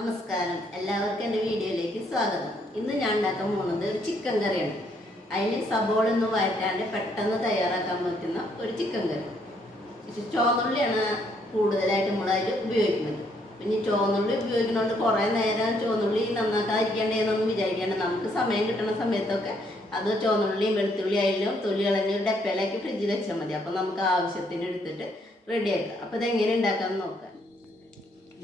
നമസ്കാരം. എല്ലാവർക്കും എന്റെ വീഡിയോയിലേക്ക് സ്വാഗതം. ഇന്ന് ഞാൻ ഉണ്ടാക്കാൻ പോകുന്നത് ഒരു ചിക്കൻ കറിയാണ്. അതിന് സബോള ഒന്നും പെട്ടെന്ന് തയ്യാറാക്കാൻ പറ്റുന്ന ഒരു ചിക്കൻ കറി. പക്ഷെ ചുവന്നുള്ളിയാണ് കൂടുതലായിട്ട് നമ്മൾ അതിൽ ഉപയോഗിക്കുന്നത്. പിന്നെ ചോന്നുള്ളി ഉപയോഗിക്കുന്നതുകൊണ്ട് കുറേ നേരം ചുവന്നുള്ളി നന്നാക്കാതിരിക്കേണ്ടതെന്നൊന്നും വിചാരിക്കേണ്ട. നമുക്ക് സമയം കിട്ടുന്ന സമയത്തൊക്കെ അത് ചുവന്നുള്ളിയും വെളുത്തുള്ളി ആയാലും തൊലി കളഞ്ഞ് ഡപ്പയിലാക്കി ഫ്രിഡ്ജിൽ വെച്ചാൽ മതി. അപ്പോൾ നമുക്ക് ആവശ്യത്തിന് എടുത്തിട്ട് റെഡിയാക്കാം അപ്പോൾ ഇതെങ്ങനെ ഉണ്ടാക്കാമെന്ന് നോക്കാം.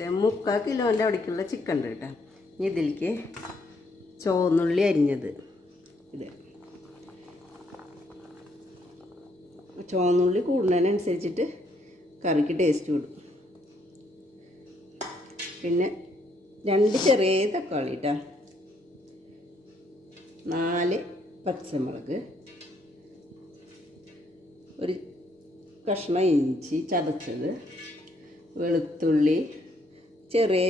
മുക്കാൽ കിലോന്റെ അവിടേക്കുള്ള ചിക്കൻ ഉണ്ട് കേട്ടോ. ഇനി ഇതിലേക്ക് ചോന്നുള്ളി അരിഞ്ഞത്. ഇത്. ചുവന്നുള്ളി കൂടുന്നതിനനുസരിച്ചിട്ട് കറിക്ക് ടേസ്റ്റ് കൂടും. പിന്നെ രണ്ട് ചെറിയ തക്കാളി കേട്ടോ. നാല് പച്ചമുളക്. ഒരു കഷ്ണം ഇഞ്ചി ചതച്ചത്. വെളുത്തുള്ളി. ചെറിയ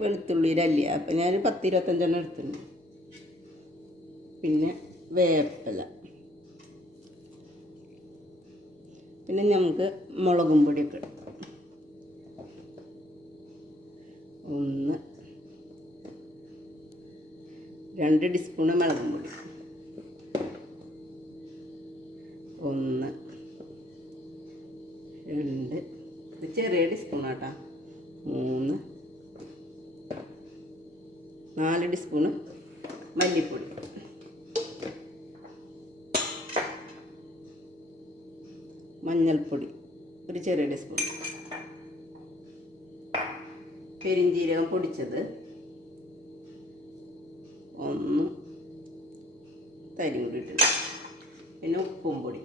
വെളുത്തുള്ളിയിലല്ലേ അപ്പം ഞാൻ പത്ത് ഇരുപത്തഞ്ചെണ്ണം എടുത്തിട്ടുണ്ട്. പിന്നെ വേപ്പില. പിന്നെ നമുക്ക് മുളകും പൊടിയൊക്കെ ഒന്ന് രണ്ട് ടീസ്പൂണ് മുളകും പൊടി. ഒന്ന് രണ്ട് ചെറിയ ടീസ്പൂണാട്ടാ. മൂന്ന് നാല് ടീസ്പൂണ് മല്ലിപ്പൊടി. മഞ്ഞൾപ്പൊടി ഒരു ചെറിയ ടീസ്പൂൺ പെരിഞ്ജീരകം പൊടിച്ചത് ഒന്ന് തരി കൂടി ഇട്ടിട്ട് പിന്നെ ഉപ്പും പൊടി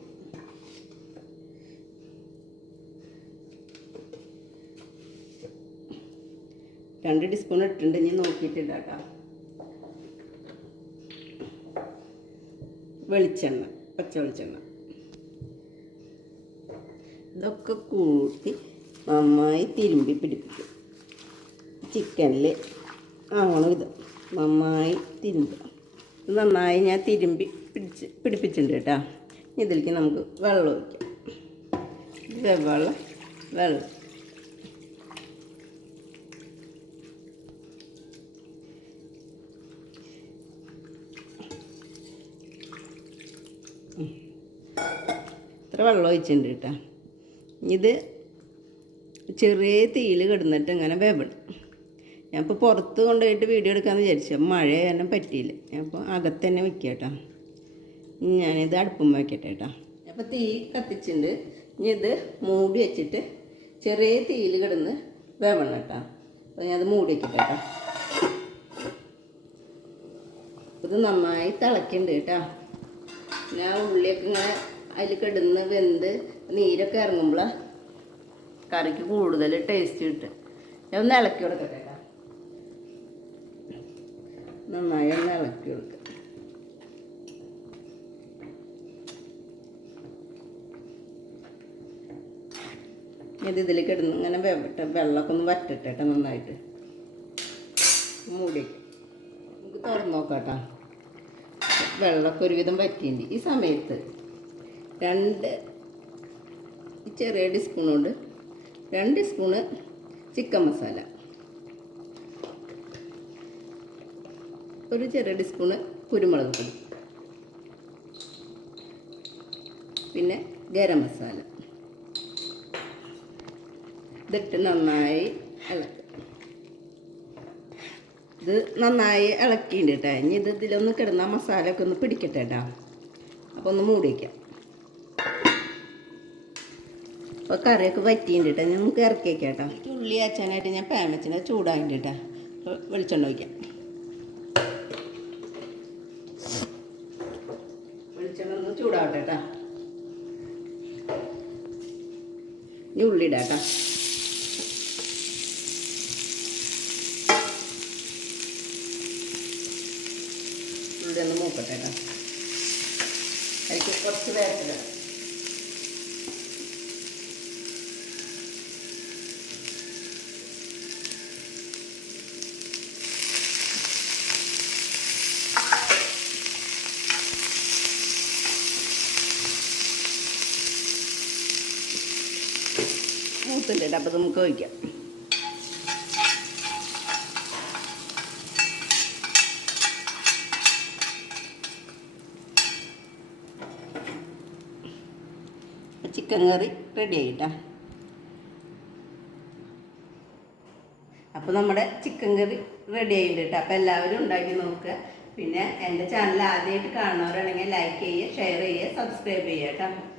രണ്ട് ടീസ്പൂൺ ഇട്ടിട്ടുണ്ട്. ഞാൻ നോക്കിയിട്ടില്ല കേട്ടോ. വെളിച്ചെണ്ണ പച്ച വെളിച്ചെണ്ണ. ഇതൊക്കെ കൂട്ടി നന്നായി തിരുമ്പി പിടിപ്പിക്കും. ചിക്കനിൽ ആവണം ഇത്. നന്നായി തിരുമ്പുക ഇത് നന്നായി ഞാൻ തിരുമ്പി പിടിച്ച് പിടിപ്പിച്ചിട്ടുണ്ട് കേട്ടോ. ഇതിലേക്ക് നമുക്ക് വെള്ളം ഒഴിക്കാം. വെള്ളം വെള്ളം. ഇത്ര വെള്ളം ഒഴിച്ചിട്ടുണ്ട് കേട്ടോ. ഇത് ചെറിയ തീയിൽ കിടന്നിട്ട് ഇങ്ങനെ ഞാൻ ഇപ്പോൾ പുറത്ത് കൊണ്ടുപോയിട്ട് വീഡിയോ എടുക്കാമെന്ന് വിചാരിച്ചു. അപ്പം മഴ കാരണം പറ്റിയില്ല. ഞാൻ ഇപ്പോൾ അകത്ത് തന്നെ വെക്കാം കേട്ടോ. ഞാനിത് അടുപ്പം വയ്ക്കട്ടെ കേട്ടോ. അപ്പോൾ തീ കത്തിച്ചിട്ടുണ്ട്. ഇനി ഇത് മൂടി വെച്ചിട്ട് ചെറിയ തീയിൽ കിടന്ന് വേവണം കേട്ടോ. അപ്പോൾ ഞാനത് മൂടി വെക്കട്ടെ കേട്ടോ. ഇത് നന്നായി തിളക്കുന്നുണ്ട് കേട്ടോ. ഞാൻ ഉള്ളിയൊക്കെ ഇങ്ങനെ അതിൽ കിടന്ന് വെന്ത് നീരൊക്കെ ഇറങ്ങുമ്പോൾ കറിക്ക് കൂടുതൽ ടേസ്റ്റ് കിട്ടും ഞാൻ ഒന്ന് ഇളക്കി കൊടുക്കട്ടെ കേട്ടോ. നന്നായി ഒന്ന് ഇളക്കി കൊടുക്കുക ഇത് ഇതിൽ കിടന്ന് ഇങ്ങനെ വെവട്ടെ വെള്ളമൊക്കെ ഒന്ന് വറ്റട്ടെ നന്നായിട്ട്. മൂടി. നമുക്ക് തുറന്ന് നോക്കാം കേട്ടോ. വെള്ളമൊക്കെ ഒരുവിധം വറ്റിയിട്ടുണ്ട് ഈ സമയത്ത്. രണ്ട് ചെറിയ ടീസ്പൂൺ കൊണ്ട് രണ്ട് ടീസ്പൂണ് ചിക്കൻ മസാല. ഒരു ചെറിയ ടീസ്പൂണ് കുരുമുളക് പൊടി. പിന്നെ ഗരം മസാല. ഇതിട്ട് നന്നായി ഇളക്കുക നന്നായി ഇളക്കിയിട്ടുണ്ട് കേട്ടോ. ഇനി ഇത് ഇതിലൊന്ന് കിടന്ന മസാലയൊക്കെ ഒന്ന് പിടിക്കട്ടെ കേട്ടോ. അപ്പോൾ ഒന്ന് മൂടി വയ്ക്കാം അപ്പോൾ കറിയൊക്കെ വറ്റിയിട്ടുണ്ട് കേട്ടോ. നമുക്ക് ഇറക്കി വയ്ക്കാം കേട്ടോ. ഉള്ളി അച്ചാനായിട്ട് ഞാൻ പാൻ വെച്ചിട്ട് ചൂടായിട്ട് കേട്ടോ. വെളിച്ചെണ്ണ വയ്ക്കാം വെളിച്ചെണ്ണ ഒന്ന് ചൂടാവട്ടെ കേട്ടോ. ഇനി കേട്ടോ. ഒന്ന് മൂക്കട്ടെ കേട്ടോ അതിലേക്ക് കുറച്ച് വേപ്പില. മൂത്തില്ല അപ്പം നമുക്ക് ഒഴിക്കാം. ചിക്കൻ കറി റെഡി ആയിട്ടാ. അപ്പോൾ നമ്മുടെ ചിക്കൻ കറി റെഡി ആയിട്ടുണ്ട് കേട്ടോ. അപ്പോൾ എല്ലാവരും ഉണ്ടാക്കി നോക്കുക പിന്നെ എന്റെ ചാനൽ ആദ്യമായിട്ട് കാണുന്നവരാണെങ്കിൽ ലൈക്ക് ചെയ്യുക ഷെയർ ചെയ്യുക സബ്സ്ക്രൈബ് ചെയ്യുക കേട്ടോ.